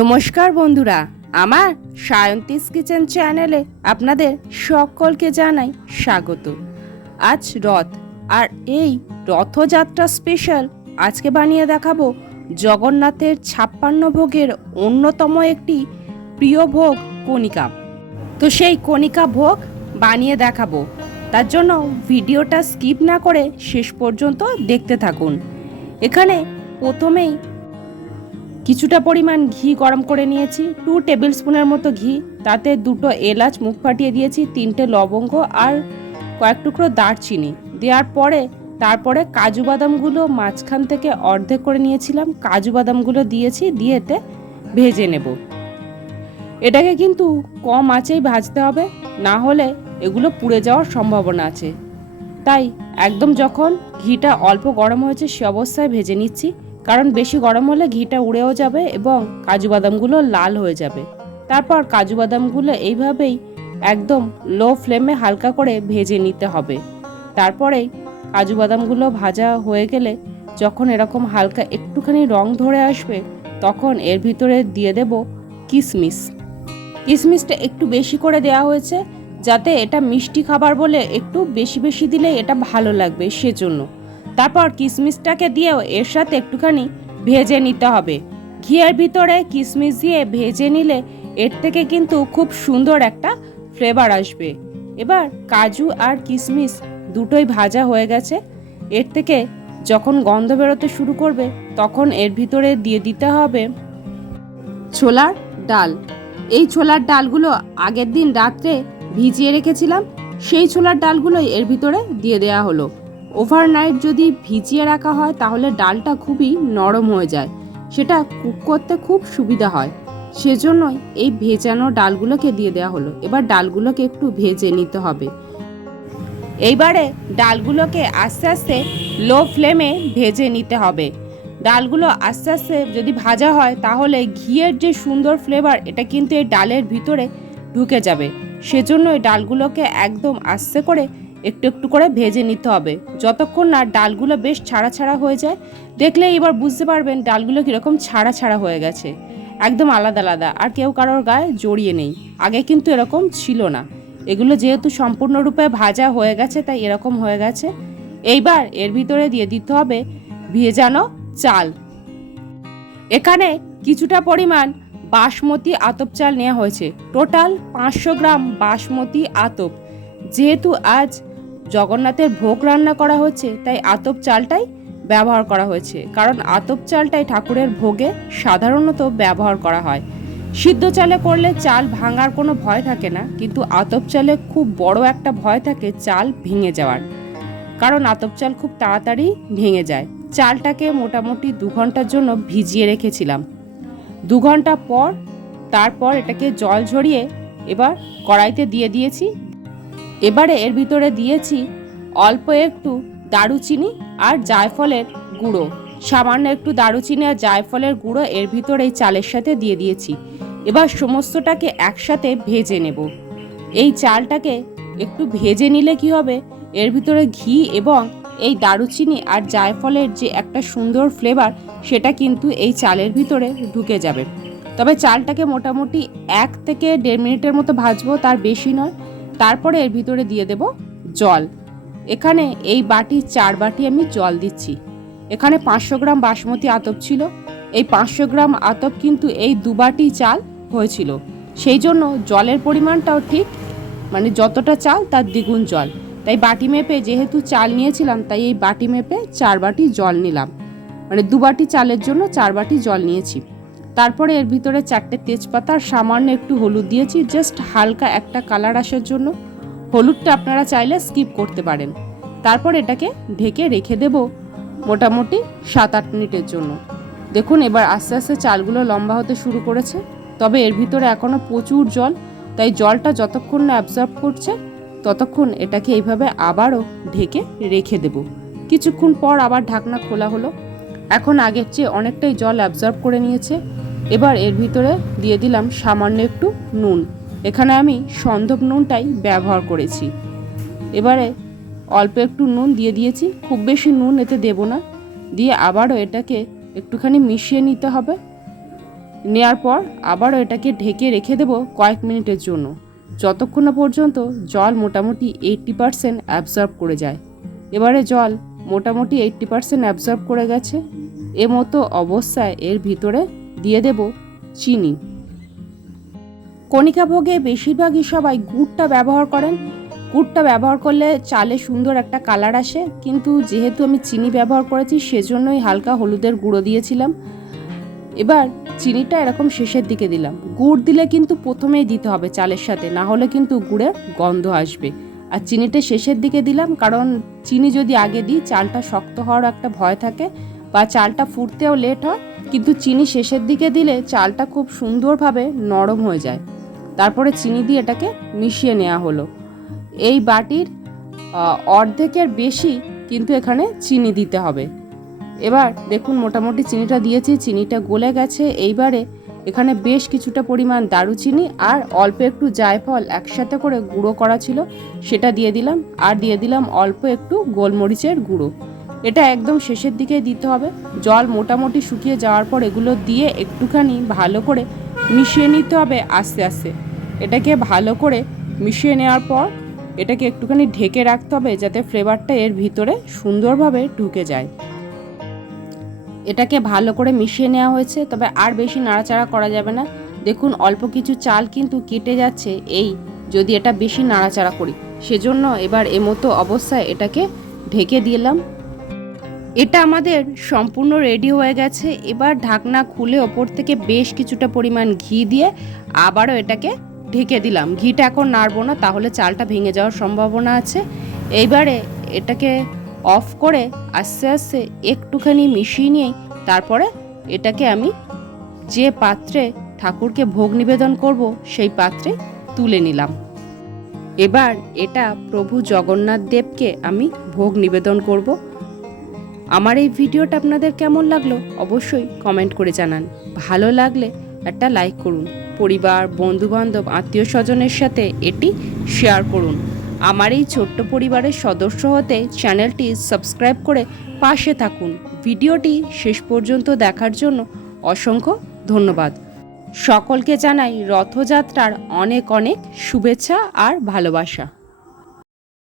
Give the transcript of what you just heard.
নমস্কার বন্ধুরা, আমার সায়ন্তিস কিচেন চ্যানেলে আপনাদের সকলকে জানাই স্বাগত। আজ রথ, আর এই রথযাত্রা স্পেশাল আজকে বানিয়ে দেখাবো জগন্নাথের ছাপ্পান্ন ভোগের অন্যতম একটি প্রিয় ভোগ কণিকা। তো সেই কণিকা ভোগ বানিয়ে দেখাবো। তার জন্য ভিডিওটা স্কিপ না করে শেষ পর্যন্ত দেখতে থাকুন। এখানে প্রথমেই কিছুটা পরিমাণ ঘি গরম করে নিয়েছি। টু টেবিল স্পুনের মতো ঘি, তাতে দুটো এলাচ মুখ ফাটিয়ে দিয়েছি, তিনটে লবঙ্গ আর কয়েক টুকরো দারচিনি। দেওয়ার পরে, তারপরে কাজু বাদামগুলো মাঝখান থেকে অর্ধেক করে নিয়েছিলাম। কাজু বাদামগুলো দিয়েছি, দিয়ে এতে ভেজে নেব। এটাকে কিন্তু কম আঁচেই ভাজতে হবে, না হলে এগুলো পুড়ে যাওয়ার সম্ভাবনা আছে। তাই একদম যখন ঘিটা অল্প গরম হয়েছে সে অবস্থায় ভেজে নিচ্ছি, কারণ বেশি গরম হলে ঘিটা উড়েও যাবে এবং কাজু বাদামগুলো লাল হয়ে যাবে। তারপর কাজু বাদামগুলো এইভাবেই একদম লো ফ্লেমে হালকা করে ভেজে নিতে হবে। তারপরে কাজু বাদামগুলো ভাজা হয়ে গেলে যখন এরকম হালকা একটুখানি রং ধরে আসবে, তখন এর ভিতরে দিয়ে দেব কিশমিশ কিশমিশটা একটু বেশি করে দেওয়া হয়েছে যাতে এটা মিষ্টি খাবার বলে একটু বেশি বেশি দিলে এটা ভালো লাগবে সেজন্য। তারপর কিশমিশটাকে দিয়েও এর সাথে একটুখানি ভেজে নিতে হবে। ঘিয়ের ভিতরে কিশমিশ দিয়ে ভেজে নিলে এর থেকে কিন্তু খুব সুন্দর একটা ফ্লেভার আসবে। এবার কাজু আর কিশমিশ দুটোই ভাজা হয়ে গেছে। এর থেকে যখন গন্ধ বেরোতে শুরু করবে, তখন এর ভিতরে দিয়ে দিতে হবে ছোলার ডাল। এই ছোলার ডালগুলো আগের দিন রাত্রে ভিজিয়ে রেখেছিলাম, সেই ছোলার ডালগুলোই এর ভিতরে দিয়ে দেওয়া হলো। ওভারনাইট যদি ভিজিয়ে রাখা হয়, তাহলে ডালটা খুবই নরম হয়ে যায়। সেটা কুক করতে খুব সুবিধা হয়। সেজন্যই এই ভেজানো ডালগুলোকে দিয়ে দেওয়া হলো। এবার ডালগুলোকে একটু ভেজে নিতে হবে। এইবারে ডালগুলোকে আস্তে আস্তে লো ফ্লেমে ভেজে নিতে হবে। ডালগুলো আস্তে আস্তে যদি ভাজা হয়, তাহলে ঘিয়ের যে সুন্দর ফ্লেভার, এটা কিন্তু এই ডালের ভিতরে ঢুকে যাবে। সেজন্য এই ডালগুলোকে একদম আস্তে করে একটু একটু করে ভেজে নিতে হবে। যতক্ষণ না ডালগুলো বেশ ছাড়া ছাড়া হয়ে যায়, দেখলে এবার বুঝতে পারবেন ডালগুলো কীরকম ছাড়া ছাড়া হয়ে গেছে। একদম আলাদা আলাদা, আর কেউ কারোর গায়ে জড়িয়ে নেই। আগে কিন্তু এরকম ছিল না। এগুলো যেহেতু সম্পূর্ণরূপে ভাজা হয়ে গেছে, তাই এরকম হয়ে গেছে। এইবার এর ভিতরে দিয়ে দিতে হবে ভেজানো চাল। এখানে কিছুটা পরিমাণ বাসমতি আতপ চাল নেওয়া হয়েছে। টোটাল পাঁচশো গ্রাম বাসমতি আতপ। যেহেতু আজ জগন্নাথের ভোগ রান্না করা হচ্ছে, তাই আতপ চালটাই ব্যবহার করা হয়েছে। কারণ আতপ চালটাই ঠাকুরের ভোগে সাধারণত ব্যবহার করা হয়। সিদ্ধ চালে করলে চাল ভাঙার কোনো ভয় থাকে না, কিন্তু আতপ চালে খুব বড় একটা ভয় থাকে চাল ভেঙে যাওয়ার। কারণ আতপ চাল খুব তাড়াতাড়ি ভেঙে যায়। চালটাকে মোটামুটি দু ঘণ্টার জন্য ভিজিয়ে রেখেছিলাম। দু ঘণ্টা পর তারপর এটাকে জল ঝরিয়ে এবার কড়াইতে দিয়ে দিয়েছি। এবারে এর ভিতরে দিয়েছি অল্প একটু দারুচিনি আর জায়ফলের গুঁড়ো। সামান্য একটু দারুচিনি আর জায়ফলের গুঁড়ো এর ভিতরে এই চালের সাথে দিয়ে দিয়েছি। এবার সমস্তটাকে একসাথে ভেজে নেব। এই চালটাকে একটু ভেজে নিলে কি হবে? এর ভিতরে ঘি এবং এই দারুচিনি আর জায়ফলের যে একটা সুন্দর ফ্লেভার সেটা কিন্তু এই চালের ভিতরে ঢুকে যাবে। তবে চালটাকে মোটামুটি এক থেকে দেড় মিনিটের মতো ভাজবো, তার বেশি নয়। তারপরে এর ভিতরে দিয়ে দেব জল। এখানে এই বাটি, চার বাটি আমি জল দিচ্ছি। এখানে পাঁচশো গ্রাম বাসমতি আতপ ছিল। এই পাঁচশো গ্রাম আতপ কিন্তু এই দু বাটি চাল হয়েছিল। সেই জন্য জলের পরিমাণটাও ঠিক মানে যতটা চাল তার দ্বিগুণ জল। তাই বাটি মেপে যেহেতু চাল নিয়েছিলাম, তাই এই বাটি মেপে চার বাটি জল নিলাম। মানে দু বাটি চালের জন্য চার বাটি জল নিয়েছি। তারপরে এর ভিতরে চারটে তেজপাতা আর সামান্য একটু হলুদ দিয়েছি, জাস্ট হালকা একটা কালার আসার জন্য। হলুদটা আপনারা চাইলে স্কিপ করতে পারেন। তারপর এটাকে ঢেকে রেখে দেব মোটামুটি সাত আট মিনিটের জন্য। দেখুন, এবার আস্তে আস্তে চালগুলো লম্বা হতে শুরু করেছে। তবে এর ভিতরে এখনও প্রচুর জল, তাই জলটা যতক্ষণ না অ্যাবজর্ব করছে ততক্ষণ এটাকে এইভাবে আবারও ঢেকে রেখে দেব। কিছুক্ষণ পর আবার ঢাকনা খোলা হলো। এখন আগের চেয়ে অনেকটাই জল অ্যাবজর্ব করে নিয়েছে। এবার এর ভিতরে দিয়ে দিলাম সামান্য একটু নুন। এখানে আমি সন্ধব নুনটাই ব্যবহার করেছি। এবারে অল্প একটু নুন দিয়ে দিয়েছি। খুব বেশি নুন এতে দেব না। দিয়ে আবারও এটাকে একটুখানি মিশিয়ে নিতে হবে। নেয়ার পর আবারও এটাকে ঢেকে রেখে দেবো কয়েক মিনিটের জন্য। যতক্ষণ না পর্যন্ত জল মোটামুটি এইট্টি পারসেন্ট অ্যাবজর্ব করে যায়। এবারে জল মোটামুটি এইট্টি পারসেন্ট অ্যাবজর্ব করে গেছে, এ মতো অবস্থায় এর ভিতরে দিয়ে দেব চিনি। কণিকা ভোগে বেশিরভাগই সবাই গুড়টা ব্যবহার করেন। গুড়টা ব্যবহার করলে চালে সুন্দর একটা কালার আসে, কিন্তু যেহেতু আমি চিনি ব্যবহার করেছি, সেজন্যই হালকা হলুদের গুঁড়ো দিয়েছিলাম। এবার চিনিটা এরকম শেষের দিকে দিলাম। গুড় দিলে কিন্তু প্রথমেই দিতে হবে চালের সাথে, না হলে কিন্তু গুড়ের গন্ধ আসবে। আর চিনিটা শেষের দিকে দিলাম কারণ চিনি যদি আগে দিই, চালটা শক্ত হওয়ার একটা ভয় থাকে বা চালটা ফুটতেও লেট হয়। কিন্তু চিনি শেষের দিকে দিলে চালটা খুব সুন্দরভাবে নরম হয়ে যায়। তারপরে চিনি দিয়ে এটাকে মিশিয়ে নেওয়া হলো। এই বাটির অর্ধেকের বেশি কিন্তু এখানে চিনি দিতে হবে। এবার দেখুন, মোটামুটি চিনিটা দিয়েছি, চিনিটা গলে গেছে। এইবারে এখানে বেশ কিছুটা পরিমাণ দারুচিনি আর অল্প একটু জায়ফল একসাথে করে গুঁড়ো করা ছিল, সেটা দিয়ে দিলাম। আর দিয়ে দিলাম অল্প একটু গোলমরিচের গুঁড়ো। এটা একদম শেষের দিকে দিতে হবে। জল মোটামুটি শুকিয়ে যাওয়ার পর এগুলো দিয়ে একটুখানি ভালো করে মিশিয়ে নিতে হবে আস্তে আস্তে। এটাকে ভালো করে মিশিয়ে নেওয়ার পর এটাকে একটুখানি ঢেকে রাখতে হবে যাতে ফ্লেভারটা এর ভিতরে সুন্দরভাবে ঢুকে যায়। এটাকে ভালো করে মিশিয়ে নেওয়া হয়েছে, তবে আর বেশি নাড়াচাড়া করা যাবে না। দেখুন, অল্প কিছু চাল কিন্তু কেটে যাচ্ছে এই, যদি এটা বেশি নাড়াচাড়া করি। সেজন্য এবার এমতো অবস্থায় এটাকে ঢেকে দিলাম। এটা আমাদের সম্পূর্ণ রেডি হয়ে গেছে। এবার ঢাকনা খুলে ওপর থেকে বেশ কিছুটা পরিমাণ ঘি দিয়ে আবারও এটাকে ঢেকে দিলাম। ঘিটা এখন নাড়বো না, তাহলে চালটা ভেঙে যাওয়ার সম্ভাবনা আছে। এইবারে এটাকে অফ করে আস্তে আস্তে একটুখানি মিশিয়ে নিয়েই তারপরে এটাকে আমি যে পাত্রে ঠাকুরকে ভোগ নিবেদন করব, সেই পাত্রে তুলে নিলাম। এবার এটা প্রভু জগন্নাথ দেবকে আমি ভোগ নিবেদন করব। আমার এই ভিডিওটা আপনাদের কেমন লাগল অবশ্যই কমেন্ট করে জানান। ভালো লাগলে একটা লাইক করুন। পরিবার, বন্ধুবান্ধব, আত্মীয় স্বজনের সাথে এটি শেয়ার করুন। আমার এই ছোট্ট পরিবারের সদস্য হতে চ্যানেলটি সাবস্ক্রাইব করে পাশে থাকুন। ভিডিওটি শেষ পর্যন্ত দেখার জন্য অসংখ্য ধন্যবাদ। সকলকে জানাই রথযাত্রার অনেক অনেক শুভেচ্ছা আর ভালোবাসা।